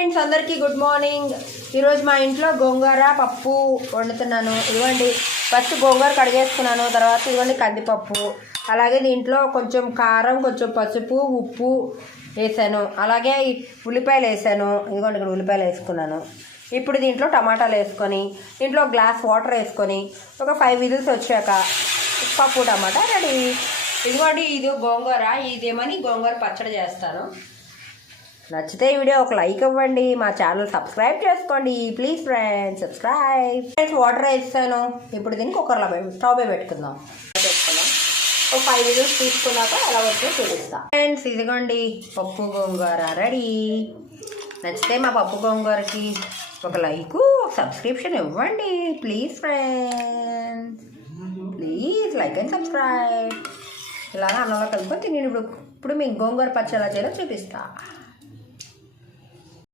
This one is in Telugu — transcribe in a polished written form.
ఫ్రెండ్స్ అందరికీ గుడ్ మార్నింగ్. ఈరోజు మా ఇంట్లో గోంగూర పప్పు వండుతున్నాను. ఇదిగోండి ఫస్ట్ గోంగూర కడిగేసుకున్నాను. తర్వాత ఇదిగోండి కందిపప్పు, అలాగే దీంట్లో కొంచెం కారం, కొంచెం పసుపు, ఉప్పు వేసాను. అలాగే ఉల్లిపాయలు వేసాను. ఇదిగోండి ఇక్కడ ఉల్లిపాయలు వేసుకున్నాను. ఇప్పుడు దీంట్లో టమాటాలు వేసుకొని దీంట్లో గ్లాస్ వాటర్ వేసుకొని ఒక 5 విజిల్స్ వచ్చాక పప్పు టమాటా రెడీ. ఇదిగోండి ఇది గోంగూర, ఇదేమని గోంగూర పచ్చడి చేస్తాను. నచ్చితే ఈ వీడియో ఒక లైక్ ఇవ్వండి, మా ఛానల్ సబ్స్క్రైబ్ చేసుకోండి please friends. Subscribe friends. Water వేస్తాను. ఇప్పుడు దీన్ని కుక్కర్లో స్టవ్ పై పెట్టుకుందాం. ఒక 5 విజిల్స్ తీసుకున్నాక ఎలా వచ్చో చూపిస్తాను ఫ్రెండ్స్. ఇదిగోండి పప్పు గోంగూర రెడీ. నచ్చితే మా పప్పు గోంగూరకి ఒక లైక్, సబ్స్క్రిప్షన్ ఇవ్వండి please friends. Please like and subscribe. ఇలాగా అన్నంలో కలుపుకొని తిని ఇప్పుడు మీకు గోంగూర పచ్చడి ఎలా చేయాలో చూపిస్తా.